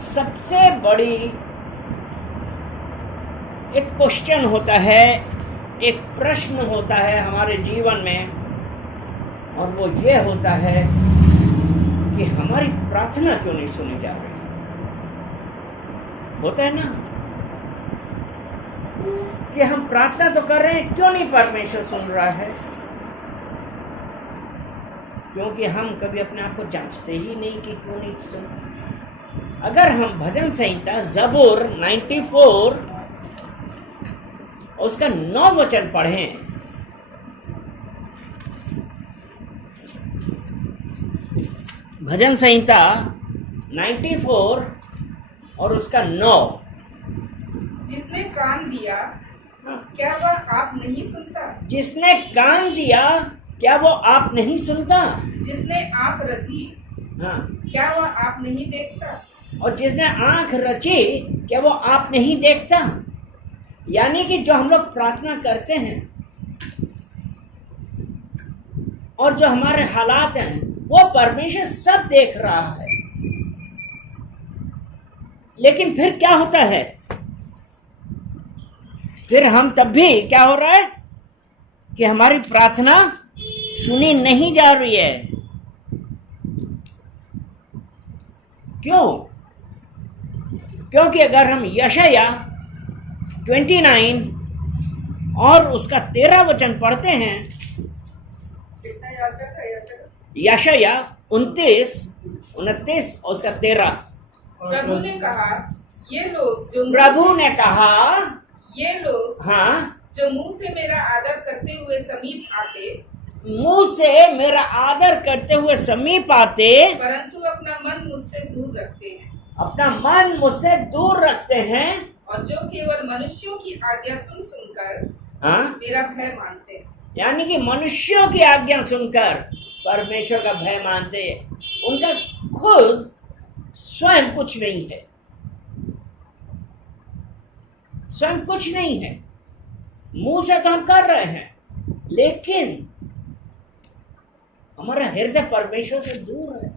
सबसे बड़ी एक क्वेश्चन होता है, एक प्रश्न होता है हमारे जीवन में, और वो ये होता है कि हमारी प्रार्थना क्यों नहीं सुनी जा रही। होता है ना कि हम प्रार्थना तो कर रहे हैं, क्यों नहीं परमेश्वर सुन रहा है? क्योंकि हम कभी अपने आप को जांचते ही नहीं कि क्यों नहीं सुन। अगर हम भजन संहिता ज़बूर 94 उसका 9 वचन पढ़ें, भजन संहिता 94 और उसका 9। जिसने कान दिया क्या वह आप नहीं सुनता? जिसने कान दिया क्या वो आप नहीं सुनता? जिसने आंख रची क्या वह आप नहीं देखता? और जिसने आंख रची क्या वो आप नहीं देखता? यानी कि जो हम लोग प्रार्थना करते हैं और जो हमारे हालात हैं वो परमेश्वर सब देख रहा है। लेकिन फिर क्या होता है? फिर हम तब भी क्या हो रहा है कि हमारी प्रार्थना सुनी नहीं जा रही है। क्यों? क्योंकि अगर हम यशाया 29 और उसका 13 वचन पढ़ते हैं, यशाया 29, 29 और उसका 13। प्रभु ने कहा ये लोग जो ये लोग जो मुंह से मेरा आदर करते हुए समीप आते, मुंह से मेरा आदर करते हुए समीप आते, परंतु अपना मन मुझसे दूर रखते हैं। अपना मन मुझसे दूर रखते हैं, और जो केवल मनुष्यों की आज्ञा सुन सुनकर मेरा भय मानते हैं। यानी कि मनुष्यों की आज्ञा सुनकर परमेश्वर का भय मानते हैं। उनका खुद स्वयं कुछ नहीं है, स्वयं कुछ नहीं है। मुंह से तो हम कर रहे हैं, लेकिन हमारा हृदय परमेश्वर से दूर है।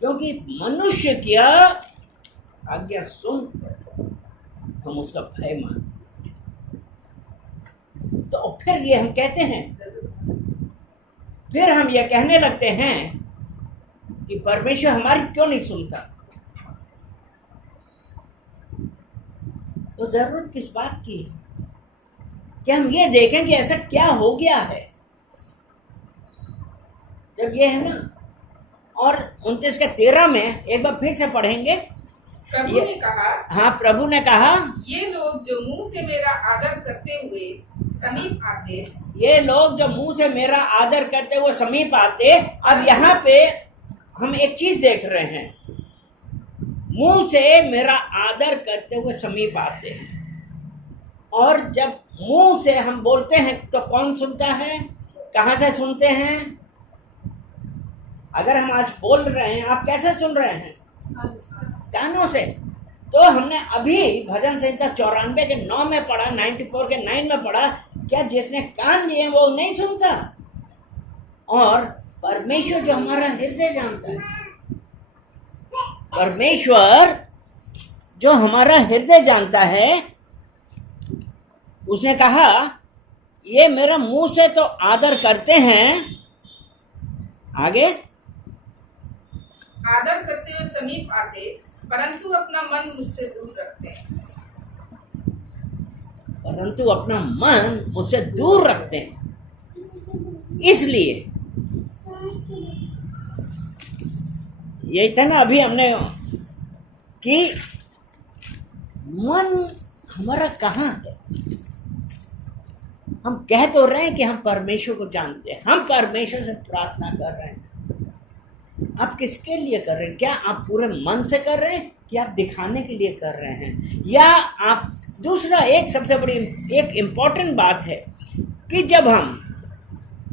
क्योंकि मनुष्य की आज्ञा सुनकर हम उसका भय मानते। तो फिर ये हम कहते हैं, फिर हम ये कहने लगते हैं कि परमेश्वर हमारी क्यों नहीं सुनता। तो जरूरत किस बात की है कि हम ये देखें कि ऐसा क्या हो गया है। जब ये है ना, और 29 का 13 में एक बार फिर से पढ़ेंगे। प्रभु ने कहा, प्रभु ने कहा ये लोग जो मुंह से मेरा आदर करते हुए समीप आते, ये लोग जो मुंह से मेरा आदर करते हुए समीप आते। अब यहाँ पे हम एक चीज देख रहे हैं, मुंह से मेरा आदर करते हुए समीप आते हैं। और जब मुंह से हम बोलते हैं तो कौन सुनता है? कहाँ से सुनते हैं? अगर हम आज बोल रहे हैं, आप कैसे सुन रहे हैं? कानों से। तो हमने अभी भजन संहिता 94 के 9 में पढ़ा, 94 के 9 में पढ़ा, क्या जिसने कान दिए वो नहीं सुनता? और परमेश्वर जो हमारा हृदय जानता है, परमेश्वर जो हमारा हृदय जानता है, उसने कहा ये मेरा मुंह से तो आदर करते हैं, आगे आदर करते हुए समीप आते, परंतु अपना मन मुझसे दूर रखते हैं। परंतु अपना मन मुझसे दूर रखते हैं। इसलिए यही था ना अभी हमने कि मन हमारा कहाँ है। हम कह तो रहे हैं कि हम परमेश्वर को जानते हैं, हम परमेश्वर से प्रार्थना कर रहे हैं। आप किसके लिए कर रहे हैं? क्या आप पूरे मन से कर रहे हैं कि आप दिखाने के लिए कर रहे हैं? या आप दूसरा, एक सबसे बड़ी एक इम्पॉर्टेंट बात है कि जब हम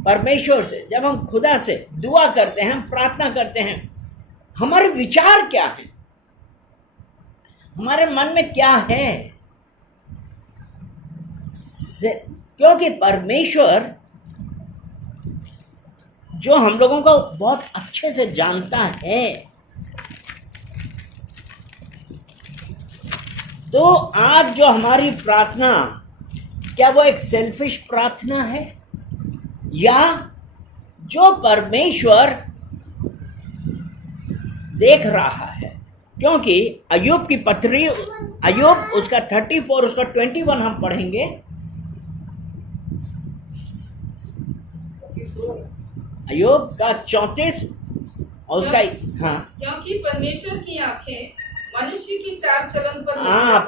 परमेश्वर से, जब हम खुदा से दुआ करते हैं, हम प्रार्थना करते हैं, हमारे विचार क्या हैं? हमारे मन में क्या है? क्योंकि परमेश्वर जो हम लोगों को बहुत अच्छे से जानता है, तो आज जो हमारी प्रार्थना, क्या वो एक सेल्फिश प्रार्थना है, या जो परमेश्वर देख रहा है? क्योंकि अय्यूब की पत्री, अय्यूब उसका 34 उसका 21 हम पढ़ेंगे। अय्यूब का 34 और उसका, हाँ, क्योंकि परमेश्वर की आंखें मनुष्य की चाल चलन पर हाँ,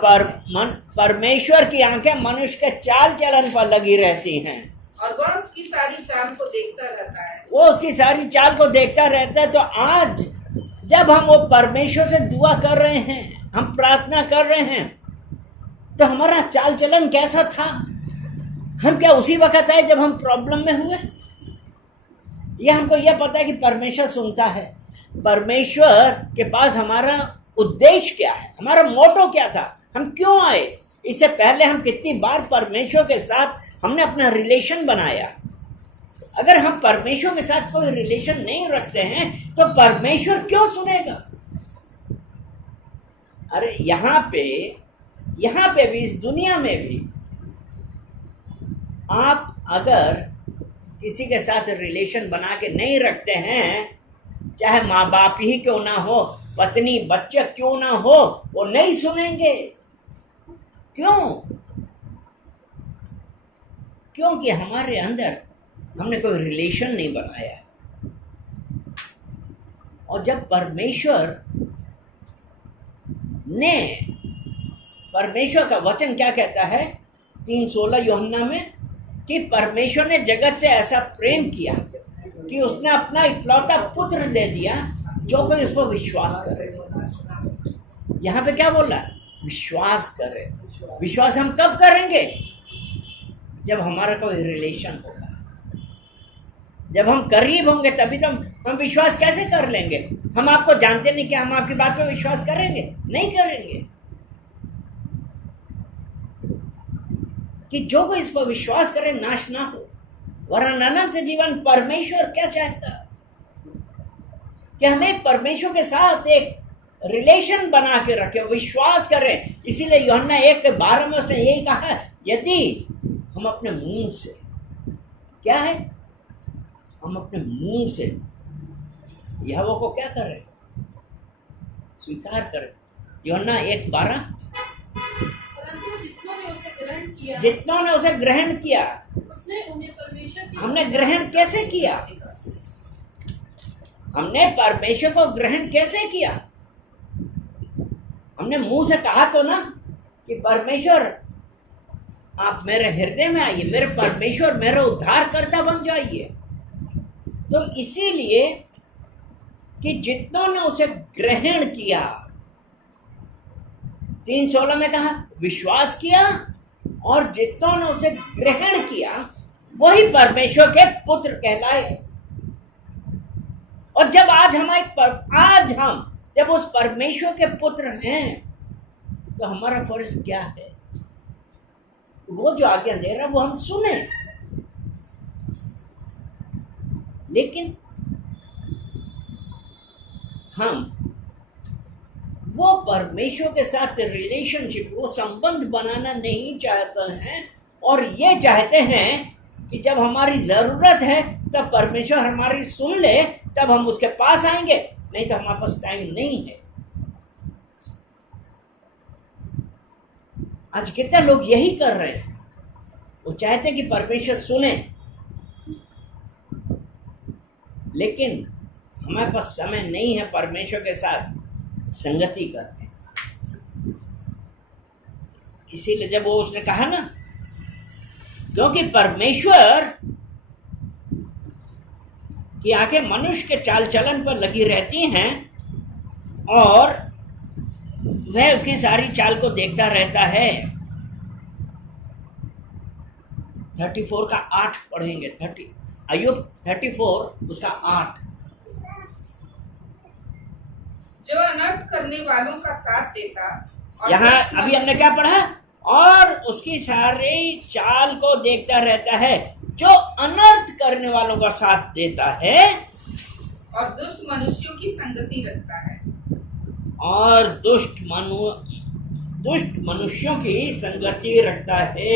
परमेश्वर की आंखें मनुष्य के चाल चलन पर लगी रहती हैं, और वह उसकी सारी चाल को देखता रहता है। वो उसकी सारी चाल को देखता रहता है। तो आज जब हम वो परमेश्वर से दुआ कर रहे हैं, हम प्रार्थना कर रहे हैं, तो हमारा चाल चलन कैसा था? हम क्या उसी वक्त आए जब हम प्रॉब्लम में हुए? या हमको यह पता है कि परमेश्वर सुनता है? परमेश्वर के पास हमारा उद्देश्य क्या है, हमारा मोटो क्या था, हम क्यों आए? इससे पहले हम कितनी बार परमेश्वर के साथ हमने अपना रिलेशन बनाया। अगर हम परमेश्वर के साथ कोई रिलेशन नहीं रखते हैं तो परमेश्वर क्यों सुनेगा? अरे यहाँ पे भी, इस दुनिया में भी, आप अगर किसी के साथ रिलेशन बना के नहीं रखते हैं, चाहे माँ बाप ही क्यों ना हो, पत्नी बच्चे क्यों ना हो, वो नहीं सुनेंगे। क्यों? क्योंकि हमारे अंदर हमने कोई रिलेशन नहीं बनाया। और जब परमेश्वर का वचन क्या कहता है 3:16 यूहन्ना में, कि परमेश्वर ने जगत से ऐसा प्रेम किया कि उसने अपना इकलौता पुत्र दे दिया, जो कोई उस पर विश्वास करे। यहाँ पे क्या बोल रहा है? विश्वास करे। विश्वास हम कब करेंगे? जब हमारा कोई रिलेशन होगा, जब हम करीब होंगे, तभी तो हम विश्वास कैसे कर लेंगे? हम आपको जानते नहीं कि हम आपकी बात पे विश्वास करेंगे? नहीं करेंगे। कि जो कोई इस पर विश्वास करे नाश ना हो वरन अनंत जीवन। परमेश्वर क्या चाहता है? कि हम एक परमेश्वर के साथ एक रिलेशन बना के रखें, विश्वास करें। इसीलिए यूहन्ना 1:12 में उसने यही कहा, यदि हम अपने मुंह से, क्या है, हम अपने मुंह से यहोवा को क्या करें? स्वीकार करें। यूहन्ना 1:12, जितनों ने उसे ग्रहण किया, उसने उन्हें परमेश्वर की, हमने ग्रहण कैसे किया? हमने परमेश्वर को ग्रहण कैसे किया? हमने मुंह से कहा तो ना कि परमेश्वर आप मेरे हृदय में आइए, मेरे परमेश्वर मेरे उद्धारकर्ता बन जाइए। तो इसीलिए कि जितनों ने उसे ग्रहण किया, 3:16 में कहा विश्वास किया, और जितनों ने उसे ग्रहण किया वही परमेश्वर के पुत्र कहलाए। और जब आज हम जब उस परमेश्वर के पुत्र हैं, तो हमारा फर्ज क्या है? वो जो आज्ञा दे रहा है वो हम सुने। लेकिन हम वो परमेश्वर के साथ रिलेशनशिप, वो संबंध बनाना नहीं चाहते हैं, और ये चाहते हैं कि जब हमारी जरूरत है तब परमेश्वर हमारी सुन ले, तब हम उसके पास आएंगे, नहीं तो हमारे पास टाइम नहीं है। आज कितने लोग यही कर रहे हैं, वो चाहते हैं कि परमेश्वर सुने, लेकिन हमारे पास समय नहीं है परमेश्वर के साथ संगति करने। इसीलिए जब वो उसने कहा ना, क्योंकि परमेश्वर की आंखें मनुष्य के चाल चलन पर लगी रहती हैं और वह उसकी सारी चाल को देखता रहता है। 34 का 8 पढ़ेंगे। अय्यूब 34 उसका 8। जो अनर्थ करने वालों का साथ देता, यहाँ अभी हमने क्या पढ़ा? और उसकी सारी चाल को देखता रहता है, जो अनर्थ करने वालों का साथ देता है और दुष्ट मनुष्यों की संगति रखता है। और दुष्ट दुष्ट मनुष्यों की संगति रखता है।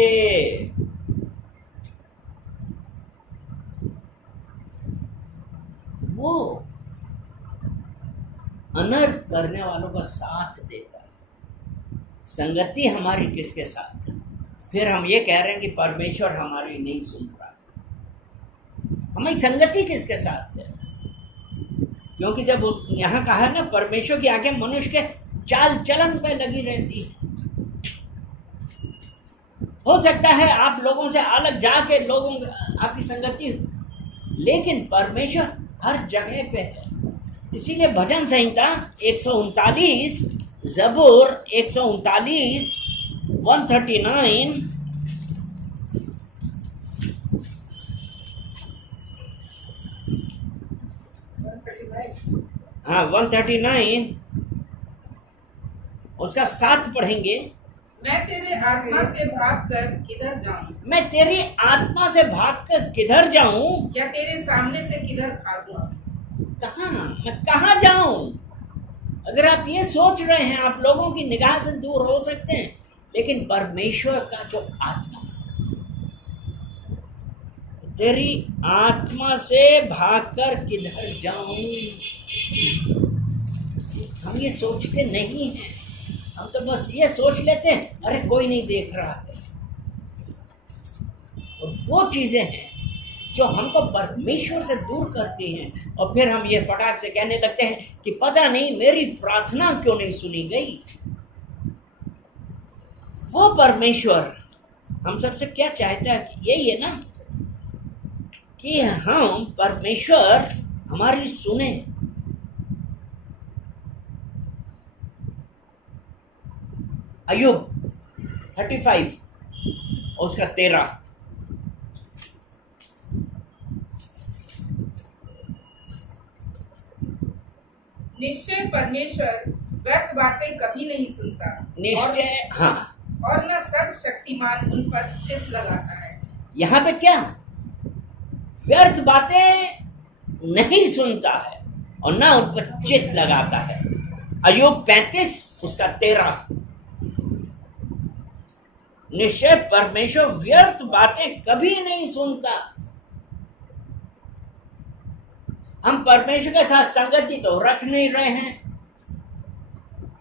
वो अनर्थ करने वालों का साथ देता है। संगति हमारी किसके साथ है? फिर हम ये कह रहे हैं कि परमेश्वर हमारी नहीं सुन रहा। हमारी संगति किसके साथ है? क्योंकि जब उस यहाँ कहा है ना, परमेश्वर की आंखें मनुष्य के चाल चलन पे लगी रहती है। हो सकता है आप लोगों से अलग जाके लोगों आपकी संगति हो, लेकिन परमेश्वर हर जगह पे है। इसीलिए भजन संहिता 139, ज़बूर 139, 139, हाँ 139, उसका 7 पढ़ेंगे। मैं तेरे आत्मा से भागकर किधर जाऊं? मैं तेरी आत्मा से भागकर किधर जाऊं? या तेरे सामने से किधर भागूं? कहाँ? मैं कहाँ जाऊं? अगर आप ये सोच रहे हैं, आप लोगों की निगाह से दूर हो सकते हैं, लेकिन परमेश्वर का जो आत्मा, तेरी आत्मा से भागकर किधर जाऊं, हम ये सोचते नहीं हैं। हम तो बस ये सोच लेते हैं, अरे कोई नहीं देख रहा है। और वो चीजें हैं जो हमको परमेश्वर से दूर करती हैं, और फिर हम ये फटाक से कहने लगते हैं कि पता नहीं मेरी प्रार्थना क्यों नहीं सुनी गई। वो परमेश्वर हम सबसे क्या चाहता है? यही है ना कि हम परमेश्वर हमारी सुने। अय्यूब 35 उसका 13, निश्चय परमेश्वर व्यर्थ बातें कभी नहीं सुनता, निश्चय, हाँ, और न सब शक्तिमान उन पर चित्त लगाता है। यहाँ पे क्या व्यर्थ बातें नहीं सुनता है और ना उन पर चित्त लगाता है। अय्यूब 35 उसका 13, निश्चय परमेश्वर व्यर्थ बातें कभी नहीं सुनता। हम परमेश्वर के साथ संगति तो रख नहीं रहे हैं,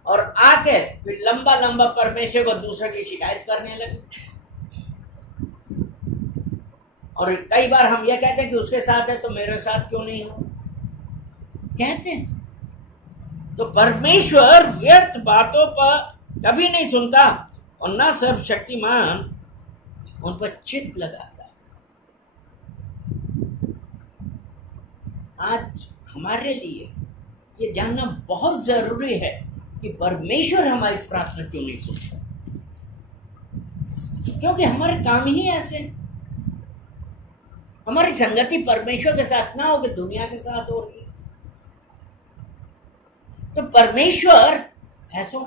और आके फिर लंबा लंबा परमेश्वर को दूसरे की शिकायत करने लगे। और कई बार हम ये कहते हैं कि उसके साथ है तो मेरे साथ क्यों नहीं हो, कहते हैं। तो परमेश्वर व्यर्थ बातों पर कभी नहीं सुनता और ना सर्वशक्तिमान उन पर चित्त लगाता है। आज हमारे लिए ये जानना बहुत जरूरी है कि परमेश्वर हमारी प्रार्थना क्यों नहीं सुनता, क्योंकि हमारे काम ही ऐसे। हमारी संगति परमेश्वर के साथ ना होगी, दुनिया के साथ हो रही है। तो परमेश्वर ऐसा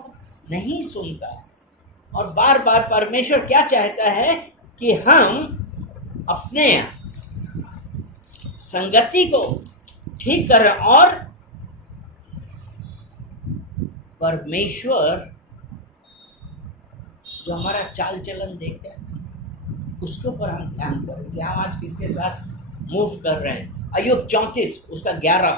नहीं सुनता है। और बार बार परमेश्वर क्या चाहता है कि हम अपने संगति को ठीक करें, और परमेश्वर जो हमारा चाल चलन देखता है उसके ऊपर हम ध्यान करें कि हम आज किसके साथ मूव कर रहे हैं। अय्यूब 34 उसका 11,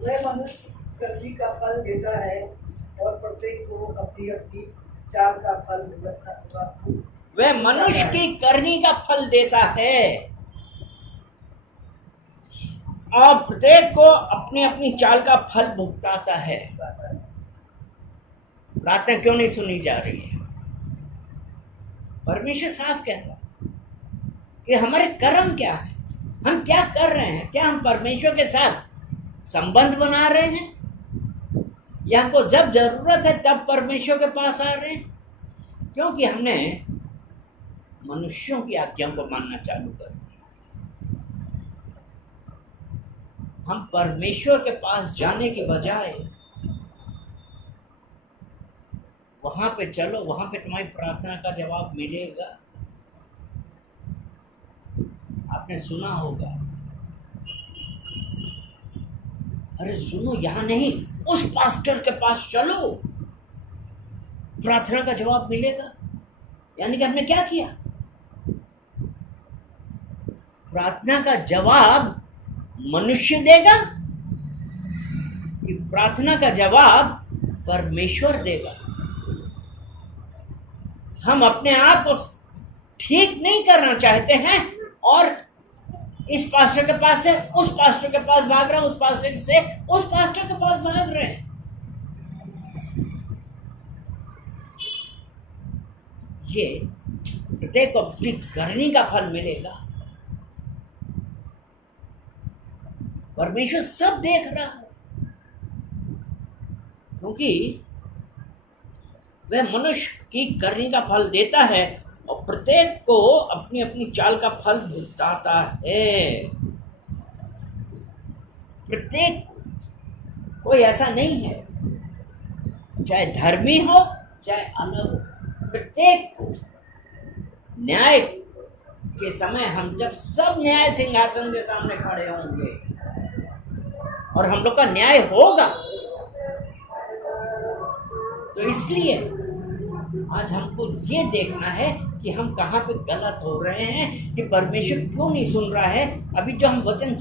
वह मनुष्य करनी का फल देता है और प्रत्येक को अपनी अपनी चाल का फल भुगतना होगा। वह मनुष्य की करनी का फल देता है और प्रत्येक को अपनी अपनी चाल का फल भुगताता है। प्रार्थना क्यों नहीं सुनी जा रही है? परमेश्वर साफ कह रहा है कि हमारे कर्म क्या है, हम क्या कर रहे हैं। क्या हम परमेश्वर के साथ संबंध बना रहे हैं, या हमको जब जरूरत है तब परमेश्वर के पास आ रहे हैं? क्योंकि हमने मनुष्यों की आज्ञा को मानना चालू कर दिया। हम परमेश्वर के पास जाने के बजाय वहां पे चलो, वहां पे तुम्हारी प्रार्थना का जवाब मिलेगा। आपने सुना होगा, अरे सुनो, यहां नहीं, उस पास्टर के पास चलो, प्रार्थना का जवाब मिलेगा। यानी कि हमने क्या किया? प्रार्थना का जवाब मनुष्य देगा कि प्रार्थना का जवाब परमेश्वर देगा? हम अपने आप को ठीक नहीं करना चाहते हैं और इस पास्टर के पास से उस पास्टर के पास भाग रहे हैं, उस पास्टर से उस पास्टर के पास भाग रहे हैं। ये प्रत्येक को अपनी करनी का फल मिलेगा। परमेश्वर सब देख रहा है, क्योंकि वह मनुष्य की करनी का फल देता है और प्रत्येक को अपनी अपनी चाल का फल भुगताता है। प्रत्येक कोई ऐसा नहीं है, चाहे धर्मी हो चाहे अलग हो, प्रत्येक को न्याय के समय हम जब सब न्याय सिंहासन के सामने खड़े होंगे और हम लोग का न्याय होगा, तो इसलिए आज हमको ये देखना है कि हम कहाँ पे गलत हो रहे हैं, कि परमेश्वर क्यों नहीं सुन रहा है। अभी जो हम वचन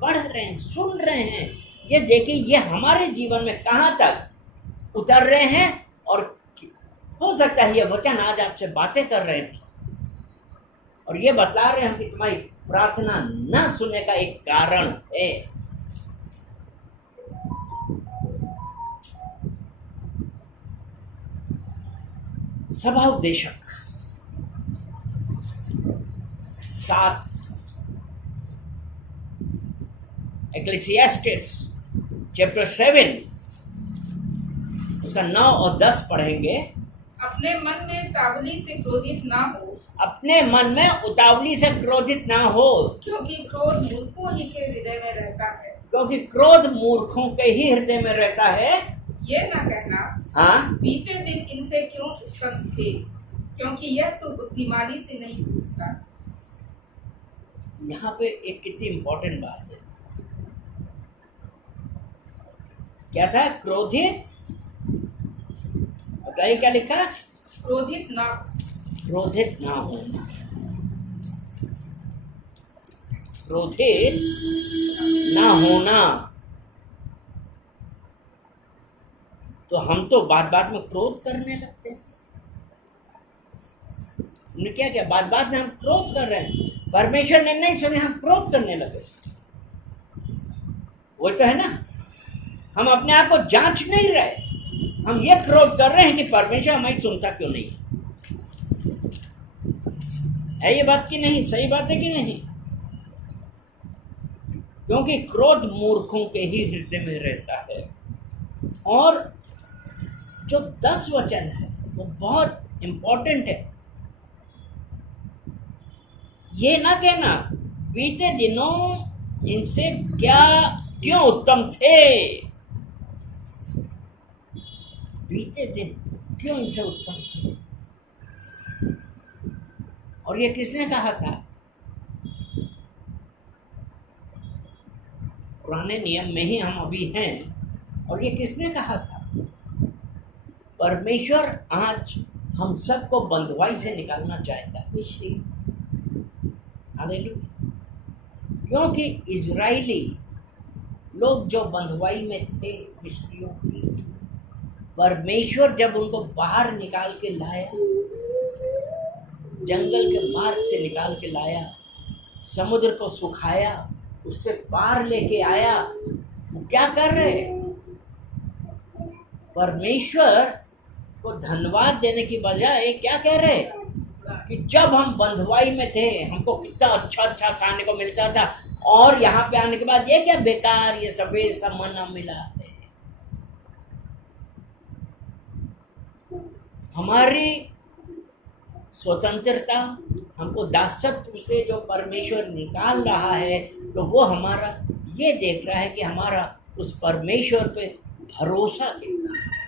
पढ़ रहे हैं, सुन रहे हैं, ये देखिए ये हमारे जीवन में कहाँ तक उतर रहे हैं। और हो सकता है ये वचन आज आपसे बातें कर रहे हैं और ये बता रहे हैं कि तुम्हारी प्रार्थना न सुनने का एक कारण है। सभा उपदेशक 7, एक्लेसियास्टिस चैप्टर 7 उसका 9 और 10 पढ़ेंगे। अपने मन में उतावली से क्रोधित ना हो, अपने मन में उतावली से क्रोधित ना हो, क्योंकि क्रोध मूर्खों ही के हृदय में रहता है। क्योंकि क्रोध मूर्खों के ही हृदय में रहता है। ये ना कहना, हाँ, बीते दिन इनसे क्यों उत्पन्न थे, क्योंकि यह तो बुद्धिमानी से नहीं पूछता। यहाँ पे एक कितनी इंपॉर्टेंट बात है। क्या था? क्रोधित, बताइए क्या लिखा? क्रोधित ना होना, क्रोधित ना होना। तो हम तो बात बात में क्रोध करने लगते हैं। हमने क्या किया? बात बात में हम क्रोध कर रहे हैं। परमेश्वर ने नहीं सुने, हम क्रोध करने लगे। वो तो है ना, हम अपने आप को जांच नहीं रहे। हम ये क्रोध कर रहे हैं कि परमेश्वर हमारी सुनता क्यों नहीं है। ये बात की नहीं? सही बात है कि नहीं? क्योंकि क्रोध मूर्खों के ही हृदय में रहता है। और जो 10 वचन है वो बहुत इंपॉर्टेंट है। ये ना कहना बीते दिनों इनसे क्यों उत्तम थे। बीते दिन क्यों इनसे उत्तम थे? और ये किसने कहा था? पुराने नियम में ही हम अभी हैं। और ये किसने कहा था? परमेश्वर आज हम सबको बंधुआई से निकालना चाहता है। हालेलुया। क्योंकि इजराइली लोग जो बंधुआई में थे मिस्रियों की, परमेश्वर जब उनको बाहर निकाल के लाया, जंगल के मार्ग से निकाल के लाया, समुद्र को सुखाया, उससे पार लेके आया, वो क्या कर रहे हैं? परमेश्वर को धन्यवाद देने की बजाय क्या कह रहे हैं कि जब हम बंधुआई में थे हमको कितना अच्छा अच्छा खाने को मिलता था, और यहाँ पे आने के बाद ये क्या बेकार, ये सफेद सा मन्ना मिला है। हमारी स्वतंत्रता, हमको दासत्व से जो परमेश्वर निकाल रहा है, तो वो हमारा ये देख रहा है कि हमारा उस परमेश्वर पे भरोसा कितना है।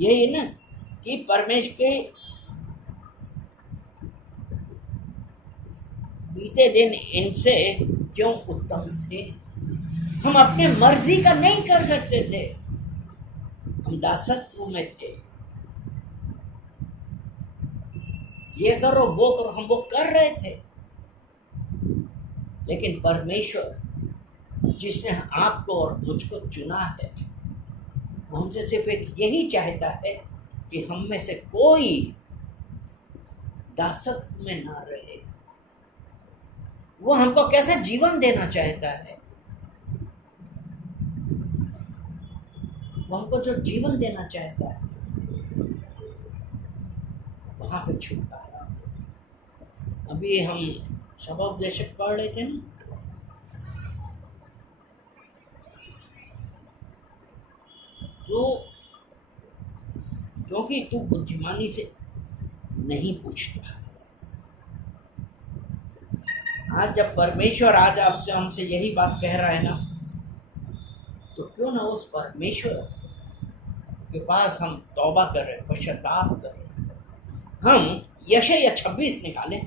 यही ना कि परमेश्वर के बीते दिन इनसे क्यों उत्तम थे। हम अपने मर्जी का नहीं कर सकते थे, हम दासत्व में थे। ये करो वो करो, हम वो कर रहे थे। लेकिन परमेश्वर जिसने आपको और मुझको चुना है, वो हमसे सिर्फ एक यही चाहता है कि हम में से कोई दासत्व में ना रहे। वो हमको कैसा जीवन देना चाहता है, वो हमको जो जीवन देना चाहता है वहां पे छुपा है। अभी हम स्वभावदेशक पढ़ रहे थे ना, तो क्योंकि तू बुद्धिमानी से नहीं पूछता। आज जब परमेश्वर आज आपसे हमसे यही बात कह रहा है ना, तो क्यों ना उस परमेश्वर के पास हम तौबा करें, पश्चाताप करें। हम यशायाह 26 निकालें।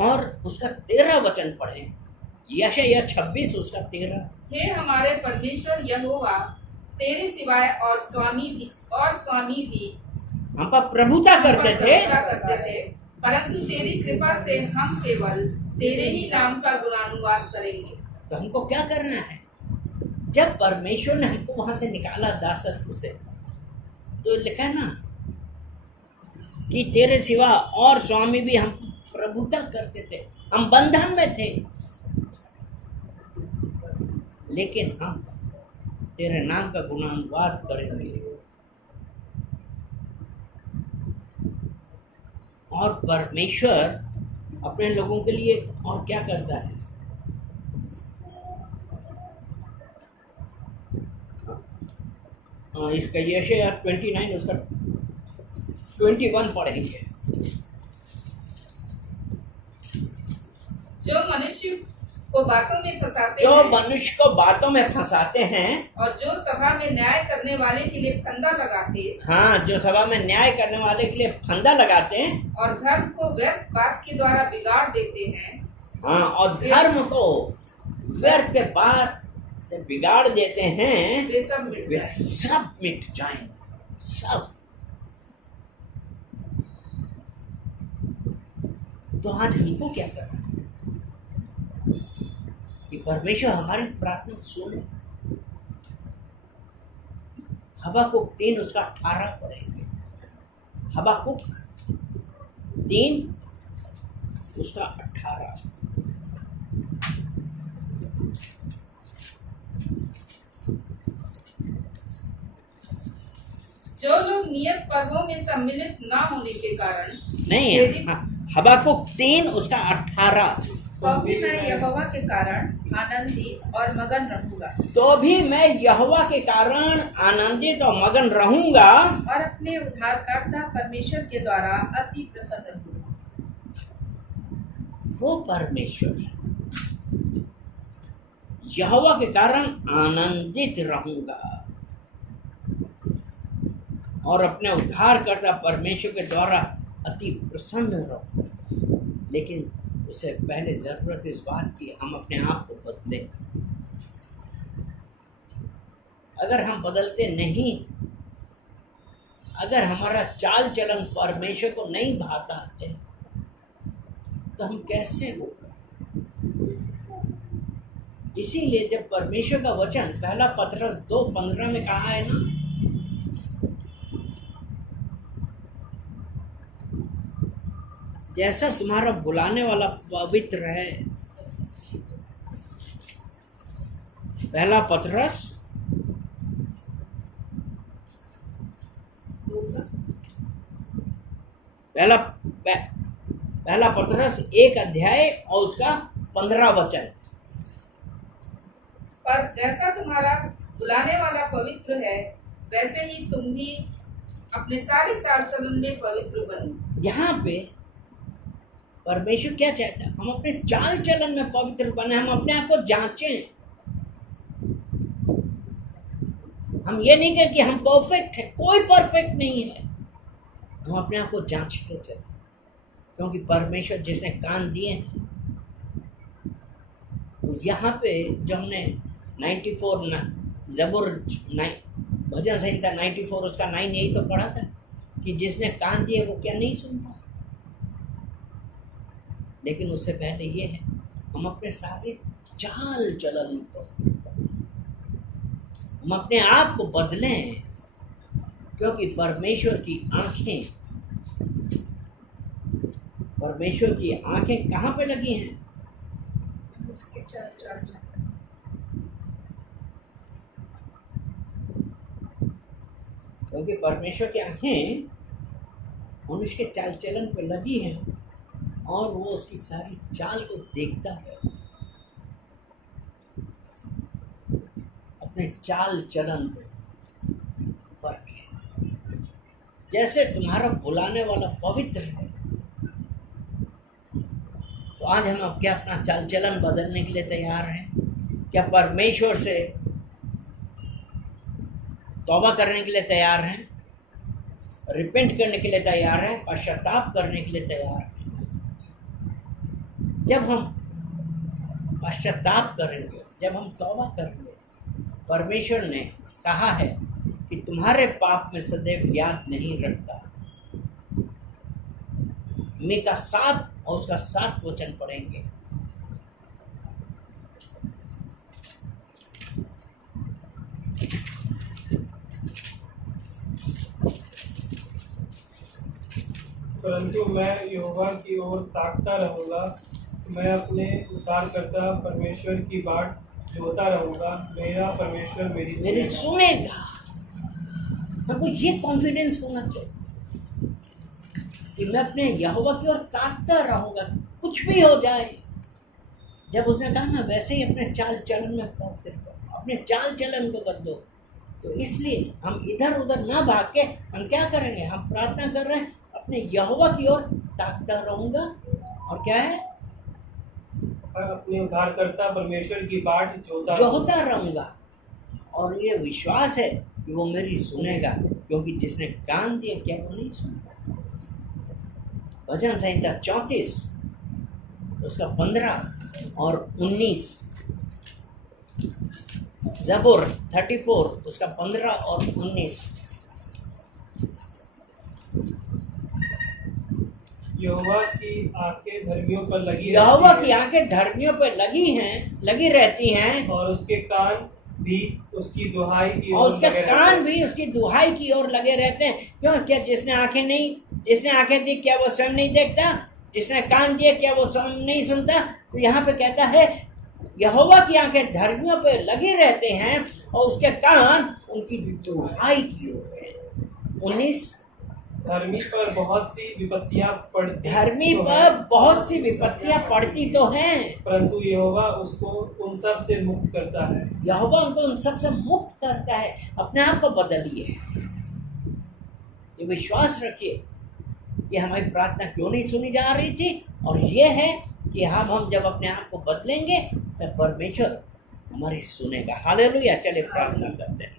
और उसका 13 वचन पढ़ें। यशायाह 26 उसका 13। हे हमारे परमेश्वर यहोवा, तेरे सिवाय और स्वामी भी हम पर प्रभुता करते थे, परंतु तेरी कृपा से हम केवल तेरे ही नाम का गुणानुवाद करेंगे। तो हमको क्या करना है? जब परमेश्वर ने हमको वहां से निकाला दासत्व से, तो लिखा है ना कि तेरे सिवा और स्वामी भी हम प्रभुता करते थे, हम बंधन में थे, लेकिन हम तेरे नाम का गुणानुवाद करेंगे। और परमेश्वर अपने लोगों के लिए और क्या करता है? इसका यशायाह 29 उसका 21 पढ़ेंगे। जो मनुष्य को बातों में फंसाते हैं और जो सभा में न्याय करने वाले के लिए फंदा लगाते, हाँ, जो सभा में न्याय करने वाले के लिए फंदा लगाते हैं और धर्म को व्यर्थ बात के द्वारा बिगाड़ देते हैं, हाँ, और धर्म को व्यर्थ के बात से बिगाड़ देते हैं, वे सब मिट जाएंगे, सब। तो आज हमको क्या करना है कि परमेश्वर हमारी प्रार्थना सुने। हबाकुक 3 उसका 18 पढ़ेंगे। हबाकुक 3 उसका 18। जो लोग नियत पर्वों में सम्मिलित ना होने के कारण नहीं है, हबाकुक 3 उसका 18। तो भी मैं यहोवा के कारण आनंदित और मगन रहूंगा, तो भी मैं यहोवा के कारण आनंदित और मगन रहूंगा, और अपने उद्धारकर्ता परमेश्वर के द्वारा अति प्रसन्न रहूंगा। वो परमेश्वर यहोवा के कारण आनंदित रहूंगा और अपने उद्धारकर्ता परमेश्वर के द्वारा अति प्रसन्न रहूंगा। लेकिन उससे पहले जरूरत इस बात की हम अपने आप को बदलें। अगर हम बदलते नहीं, अगर हमारा चाल चलन परमेश्वर को नहीं भाता है, तो हम कैसे होगा? इसीलिए जब परमेश्वर का वचन पहला पतरस 2:15 में कहा है ना, जैसा तुम्हारा बुलाने वाला पवित्र है, पहला पतरस पहला पतरस 1 अध्याय और उसका 15 वचन। पर जैसा तुम्हारा बुलाने वाला पवित्र है, वैसे ही तुम भी अपने सारे चाल चलन में पवित्र बनो। यहाँ पे परमेश्वर क्या चाहता है? हम अपने चाल चलन में पवित्र बने, हम अपने आप को जांचें। हम ये नहीं कहें कि हम परफेक्ट हैं, कोई परफेक्ट नहीं है। हम अपने आप को जांचते चले, क्योंकि परमेश्वर जिसने कान दिए हैं, तो यहाँ पे जो हमने 94 ज़बूर भजन संहिता 94 उसका 9 यही तो पढ़ा था कि जिसने कान दिए वो क्या नहीं सुनता। लेकिन उससे पहले ये है, हम अपने सारे चाल चलन को, हम अपने आप को बदलें, क्योंकि परमेश्वर की आंखें कहाँ पे लगी हैं? उसके चाल क्योंकि परमेश्वर की आंखें मनुष्य के चाल चलन पे लगी हैं और वो उसकी सारी चाल को देखता है, अपने चाल चलन को परखे। जैसे तुम्हारा बुलाने वाला पवित्र है, तो आज हम अब क्या अपना चाल चलन बदलने के लिए तैयार हैं? क्या परमेश्वर से तौबा करने के लिए तैयार हैं? रिपेंट करने के लिए तैयार हैं? पश्चाताप करने के लिए तैयार हैं? जब हम पश्चाताप करेंगे, जब हम तौबा करेंगे, परमेश्वर ने कहा है कि तुम्हारे पाप में सदैव याद नहीं रखता। मीका 7 और उसका 7 वचन पढ़ेंगे। परंतु मैं यहोवा की ओर ताकता रहूंगा, मैं अपने उद्धारकर्ता परमेश्वर की बाट जोता रहूंगा। मेरा परमेश्वर मेरी सुनेगा। हमको ये कॉन्फिडेंस होना चाहिए कि मैं अपने यहोवा की ओर ताकता रहूंगा, कुछ भी हो जाए। जब उसने कहा ना, वैसे ही अपने चाल चलन में पवित्र करो, अपने चाल चलन को बदलो। तो इसलिए हम इधर उधर ना भाग के हम क्या करेंगे? हम प्रार्थना कर रहे हैं, अपने यहोवा की ओर ताकता रहूंगा। और क्या है? अपने उद्धारकर्ता परमेश्वर की बाट जोहता रहूंगा। और ये विश्वास है कि वो मेरी सुनेगा, क्योंकि जिसने कान दिए क्या वो नहीं सुनता। भजन संहिता 34 उसका 15 और 19, ज़बूर 34 उसका 15 और 19। यहोवा की आंखें धर्मियों पर लगी यहोवा की आंखें धर्मियों पर लगी रहती हैं, और उसके कान भी उसकी दुहाई की और उसके कान भी उसकी दुहाई की ओर लगे रहते हैं। क्यों? क्या जिसने आंखें दी क्या वो स्वयं नहीं देखता? जिसने कान दिए क्या वो स्वयं नहीं सुनता? तो यहाँ पे कहता है यहोवा की आंखें धर्मियों पे लगे रहते हैं और उसके कान उनकी दुहाई की ओर है। 19 धर्मी पर बहुत सी विपत्तियां पड़ती तो हैं, परंतु यहोवा उसको उन सब से मुक्त करता है। यहोवा उनको उन सब से मुक्त करता है। अपने आप को बदलिए, ये विश्वास रखिए कि हमारी प्रार्थना क्यों नहीं सुनी जा रही थी, और ये है कि हम जब अपने आप को बदलेंगे तब परमेश्वर हमारी सुनेगा। हालेलुया। चले प्रार्थना करते हैं।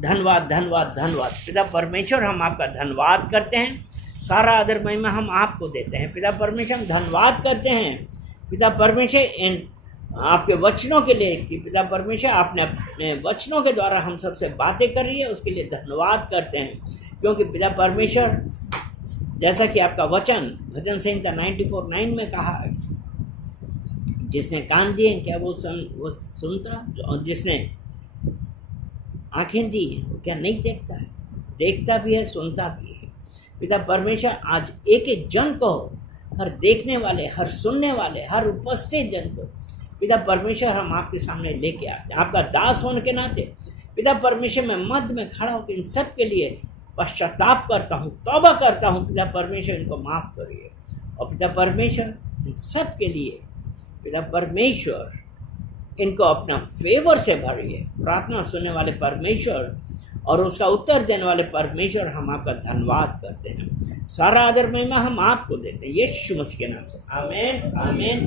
धन्यवाद धन्यवाद धन्यवाद पिता परमेश्वर, हम आपका धन्यवाद करते हैं। सारा आदर महिमा हम आपको देते हैं पिता परमेश्वर। हम धन्यवाद करते हैं पिता परमेश्वर इन आपके वचनों के लिए कि पिता परमेश्वर आपने अपने वचनों के द्वारा हम सबसे बातें कर रही है, उसके लिए धन्यवाद करते हैं। क्योंकि पिता परमेश्वर जैसा कि आपका वचन भजन संहिता 94:9 में कहा है, जिसने कान दिए क्या वो सुनता, और जिसने आंखें दी वो क्या नहीं देखता है? देखता भी है, सुनता भी है। पिता परमेश्वर आज एक एक जन को, हर देखने वाले, हर सुनने वाले, हर उपस्थित जन को पिता परमेश्वर हम आपके सामने लेके आते हैं। आपका दास होने के नाते पिता परमेश्वर मैं मध्य में खड़ा होकर इन सब के लिए पश्चाताप करता हूँ, तौबा करता हूँ। पिता परमेश्वर इनको माफ़ करिए, और पिता परमेश्वर इन सब के लिए पिता परमेश्वर इनको अपना फेवर से भरिए। प्रार्थना सुनने वाले परमेश्वर और उसका उत्तर देने वाले परमेश्वर, हम आपका धन्यवाद करते हैं। सारा आदर महिमा हम आपको देते हैं यीशु मसीह के नाम से। आमीन आमीन।